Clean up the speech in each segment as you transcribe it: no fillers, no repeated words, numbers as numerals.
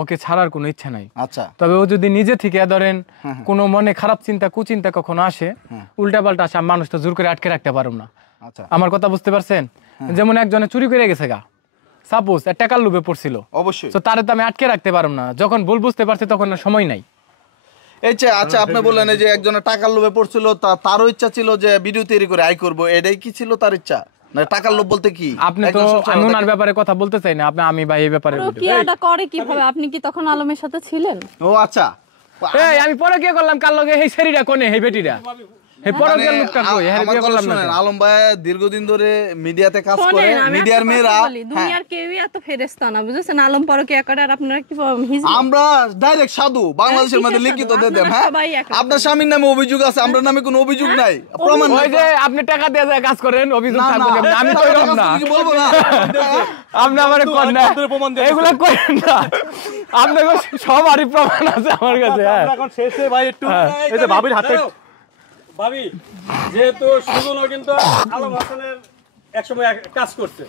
ওকে ছাড়ার কোনো ইচ্ছা নাই। আচ্ছা, তবে ও যদি নিজে থেকে ধরেন কোনো মনে খারাপ চিন্তা কুচিন্তা কখনো আসে, উল্টা পাল্টা আসে, মানুষ তো জোর করে আটকে রাখতে পারব না। আচ্ছা, আমার কথা বুঝতে পারছেন? যেমন একজনে চুরি করে গেছে গা, সাপোজ টাকার লোভে পড়ছিল, অবশ্যই। তো তারে তো আমি আটকে রাখতে পারব না। যখন ভুল বুঝতে পারছে তখন আর সময় নাই। এই যে আচ্ছা, আপনি বললেন এই যে একজনের টাকার লোভে পড়ছিল, তারও ইচ্ছা ছিল যে ভিডিও তৈরি করে আয় করব, এটাই কি ছিল তার ইচ্ছা? না টাকার লোভ বলতে কি? আপনি তো আমি ওনার ব্যাপারে কথা বলতে চাই না, আমি ভাই এই ব্যাপারে কি এটা করে কিভাবে? আপনি কি তখন আলমের সাথে ছিলেন? ও আচ্ছা, এই আমি পরে কি করলাম, কার লগে এই সেরিটা কোনে, এই বেটিটা এই পরকের লোকটা কই, হ্যাঁ বিয়ে করলাম না। আলম ভাই দীর্ঘদিন ধরে মিডিয়াতে কাজ করে, মিডিয়ার মেয়েরা দুনিয়ার কেউই এত ফেরেশতা না, বুঝছেন? আলম পরকে করে আর আপনারা কি আমরা ডাইরেক্ট সাধু, বাংলাদেশের মধ্যে লিখিত দিয়ে দেন। হ্যাঁ, আপনার স্বামীর নামে অভিযোগ আছে, আমরা নামে কোনো অভিযোগ নাই, প্রমাণ। ওই যে আপনি টাকা দিয়ে যায় কাজ করেন, অভিযোগ থাকবে কেমনে? আমি কইলাম না, কিছু বলবো না। আপনি আমারে কোন না এগুলা করেন না, আপনাদের সবারই প্রমাণ আছে আমার কাছে। হ্যাঁ, এখন শেষে ভাই একটু এই যে ভাবির হাতে, ভাবি যেহেতু সুজনও কিন্তু আলম হাসানের একসময় কাজ করছে,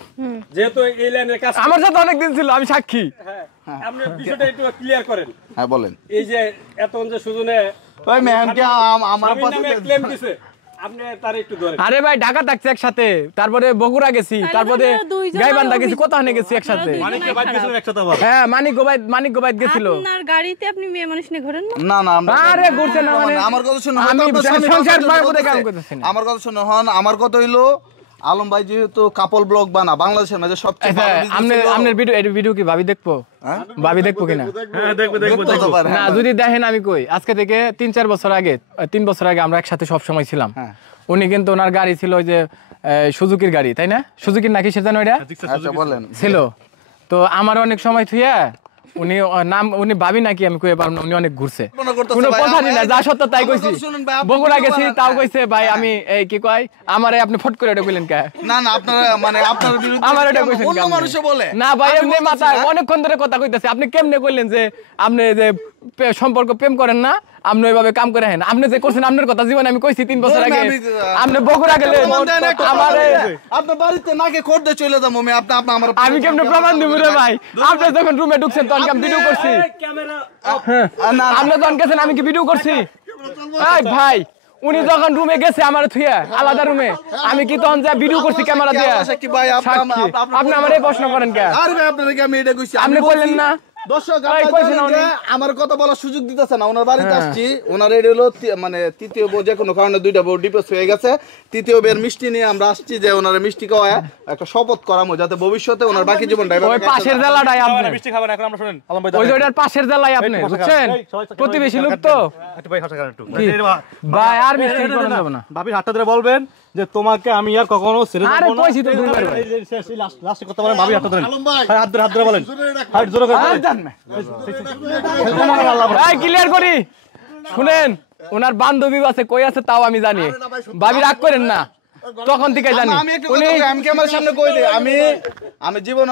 যেহেতু এই লাইনের কাজ আমার সাথে অনেক দিন ছিল, আমি সাক্ষী। হ্যাঁ, আপনি বিষয়টা একটু ক্লিয়ার করেন। হ্যাঁ বলেন। এই যে এতক্ষণ যে সুজনে ওই ম্যামকে আমার পাশে ক্লেম দিছে, আপনি তার একটু ধরেন। আরে ভাই ঢাকা থাকছে একসাথে, তারপরে বগুড়া গেছি, তারপরে গাইবান্ধা গেছি, কোথাও গেছি একসাথে। হ্যাঁ, মানিক গোবাইদ গেছিল। আপনার গাড়িতে আপনি মেয়ে মানুষ নিয়ে ঘোরেন না? না না, আমরা আরে ঘুরছে না মানে আমার কথা শুনুন, আমি সংসার পার করে কাম করতেছি না। আমার কথা শুনুন, আমার কথা হইলো আলম ভাই যেহেতু কাপল ব্লগ বানা বাংলাদেশের মাঝে সবচেয়ে ভালো বিজনেস। আপনার ভিডিও কি ভাবি দেখবো? ভাবি দেখবো কিনা? হ্যাঁ, দেখবো। না যদি দেখেন, আমি কই আজকে থেকে 3-4 বছর আগে, 3 বছর আগে আমরা একসাথে সব সময় ছিলাম। উনি কিন্তু ওনার গাড়ি ছিল ওই যে সুজুকির গাড়ি, তাই না? সুজুকির নাকি সেটা ওইটা বলেন ছিল। তো আমার অনেক সময় থুইয়া উনি ভাবি নাকি আমি কই পারলাম, উনি অনেক ঘুরছে, কোনো কথা না, যা সত্য তাই কইছি। বগুড়া গেছি, তাও কইছে ভাই আমি এই কি কয় আমারে আপনি ফট করে এটা কইলেন কে? না না, আপনারা মানে আপনার বিরুদ্ধে আমার এটা কইছেন অন্য মানুষে বলে না ভাই, এমনি মাথা অনেকক্ষণ ধরে কথা কইতাছে। আপনি কেমনে কইলেন যে আপনি যে সম্পর্ক প্রেম করেন না, আপনি ওইভাবে কাম করে হেন? আপনি যে করছেন আপনার কথা জীবনে আমি কইছি 3 বছর আগে। আপনি বগুড়া গেলেন, আমারে আপনার বাড়িতে নাকে খড়দে চলে যাবো আমি কেমনে প্রমাণ দিব রে ভাই? আপনি যখন রুমে ঢুকছেন তখন আমি ভিডিও করছি, আপনি যখন গেছেন আমি কি ভিডিও করছি? এই ভাই, উনি যখন রুমে গেছে আমার থুয়া আলাদা রুমে, আমি কি তখন যা ভিডিও করছি ক্যামেরা দিয়ে? আপনি আমার এই প্রশ্ন করেন কে? আপনি বললেন না দর্শক আমার কথা বলার সুযোগ দিতেছে না। ওনার বাড়িতে আসছি, ওনার এটা হলো মানে তৃতীয় বউ, যে কোনো কারণে 2টা বউ ডিভোর্স হয়ে গেছে, তৃতীয় বউয়ের মিষ্টি নিয়ে আমরা আসছি যে ওনার মিষ্টি খাওয়া একটা শপথ করামো, যাতে ভবিষ্যতে ওনার বাকি জীবনটা ওই পাশের জেলাটাই আপনি মিষ্টি খাবেন এখন, আমরা শুনেন আলম ভাই ওই ওইটার পাশের জেলায় আপনি, বুঝছেন? প্রতিবেশী লোক তো একটু ভাই হাসা করেন একটু ভাই, আর মিষ্টি করেন যাব না। ভাবির হাতটা ধরে বলবেন যে তোমাকে আমি আর কখনো ছেড়ে যাব না। আরে কইছি তো দুইবার ভাই। এই যে লাস্ট কথা বলেন, ভাবির হাতটা ধরেন, হাত ধরে বলেন, হাত জোরে করে ভাই ক্লিয়ার করি, শুনেন ওনার বান্ধবী আছে কই আছে তাও আমি জানি। ভাবি রাগ করেন না, তখন থেকে জানি। আমি ক্যামেরার সামনে কই দিই, আমি জীবনে